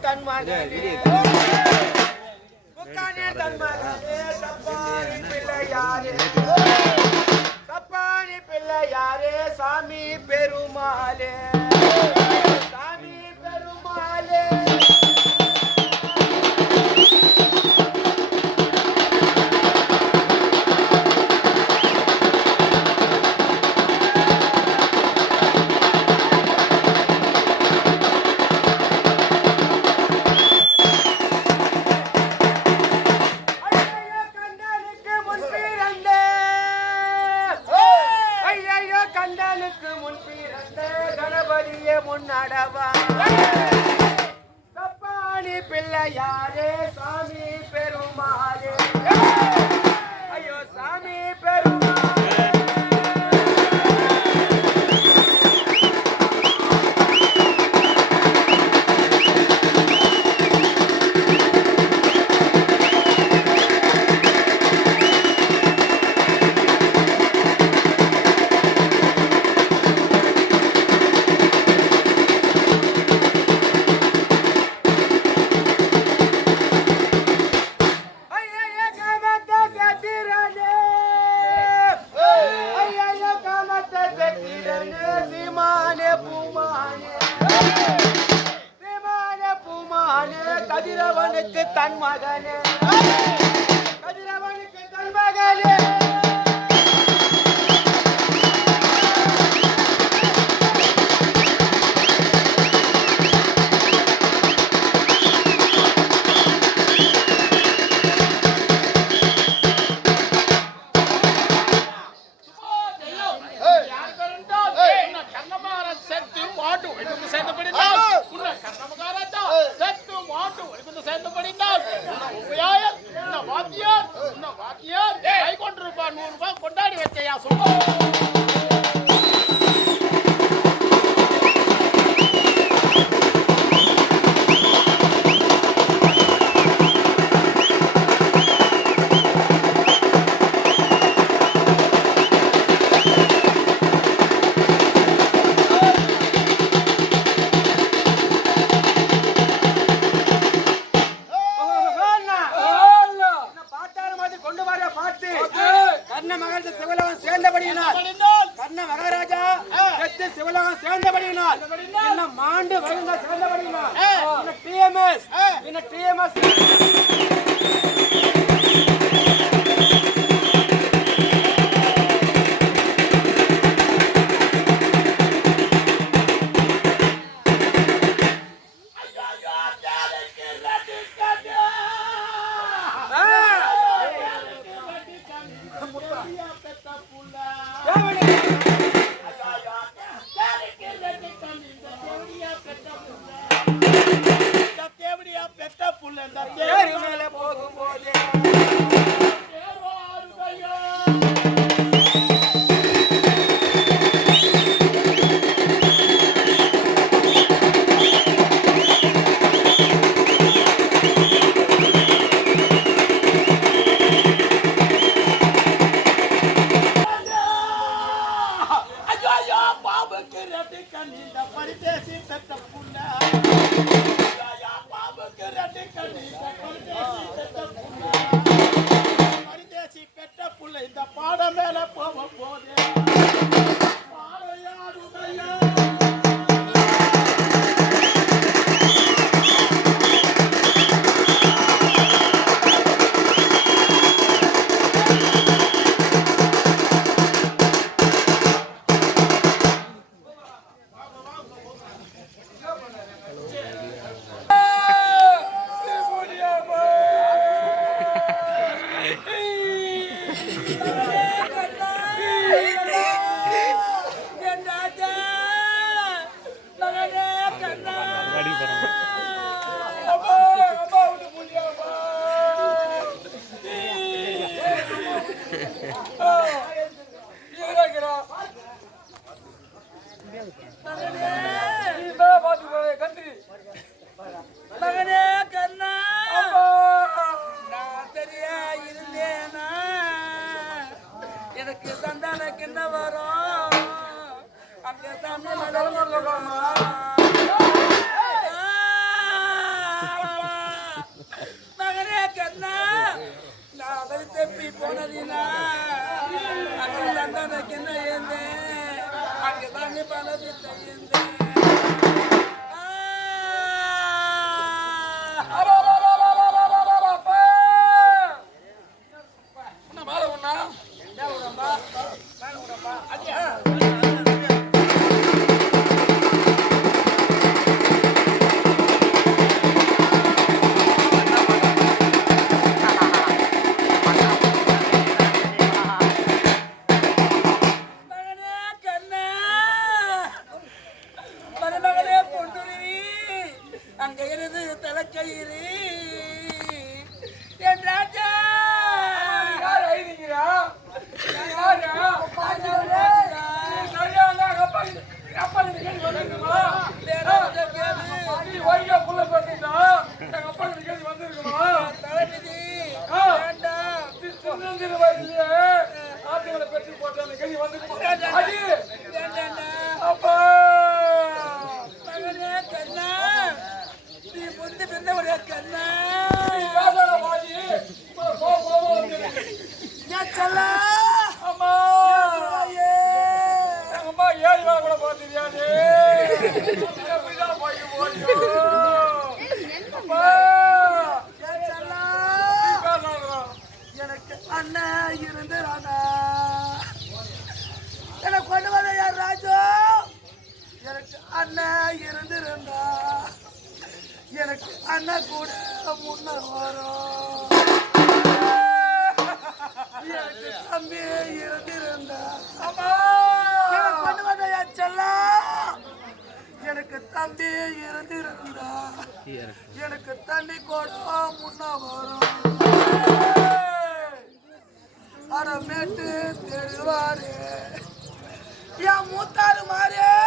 தன் மகனே முக்கானே தன் மகனே சப்பானி பிள்ளையாரே சப்பானி பிள்ளையாரே சாமி பெருமாளே. கண்ணுக்கு முன் பிறந்த கணபதியே முன்னடவா தப்பாணி பிள்ளையாரே சாமி பெருமாளே. ஐயோ சாமி பெரும் கதிரவனுக்கு தன் மகனே. கதிரவனுக்கு தன் மகனே. கொண்டாடி வச்சையா சொல்லுங்க கொண்டு வர பார்த்து கர்ண மகாராஜா சிவலோகம் சேர்ந்தபடியினால் கர்ண மகாராஜா செத்து சிவலோகம் சேர்ந்தபடியினால் இன்னும் மாண்டு வருங்க சேர்ந்தபடியினால் இன்னும் டிஎம்எஸ் இன்னும் டிஎம்எஸ் இந்த பாட மேல போக போதே மகனே கண்ணா நான் அவரை தப்பி போனதினா அங்கே தான் என்ன இருந்தேன் அங்கே தானே பலத்தை இருந்தேன் அங்க இருந்து தலைக்கயிறு என் ராஜா யார் எழுதிக்கிறா? யாரு? நீ சரியா அப்பா அப்பா கிட்ட எனக்கு இருந்திருந்தா. எனக்கு அண்ணா கூட முன்ன வரும். தம்பி இருந்திருந்தா. அம்மா! எனக்கு கொண்டு வந்த எனக்கு தம்பி இருந்திருந்தா. எனக்கு தண்ணி கூட முன்ன வரும். அறமேட்டு தெருவாரு. என் மூத்தாரு மாறே.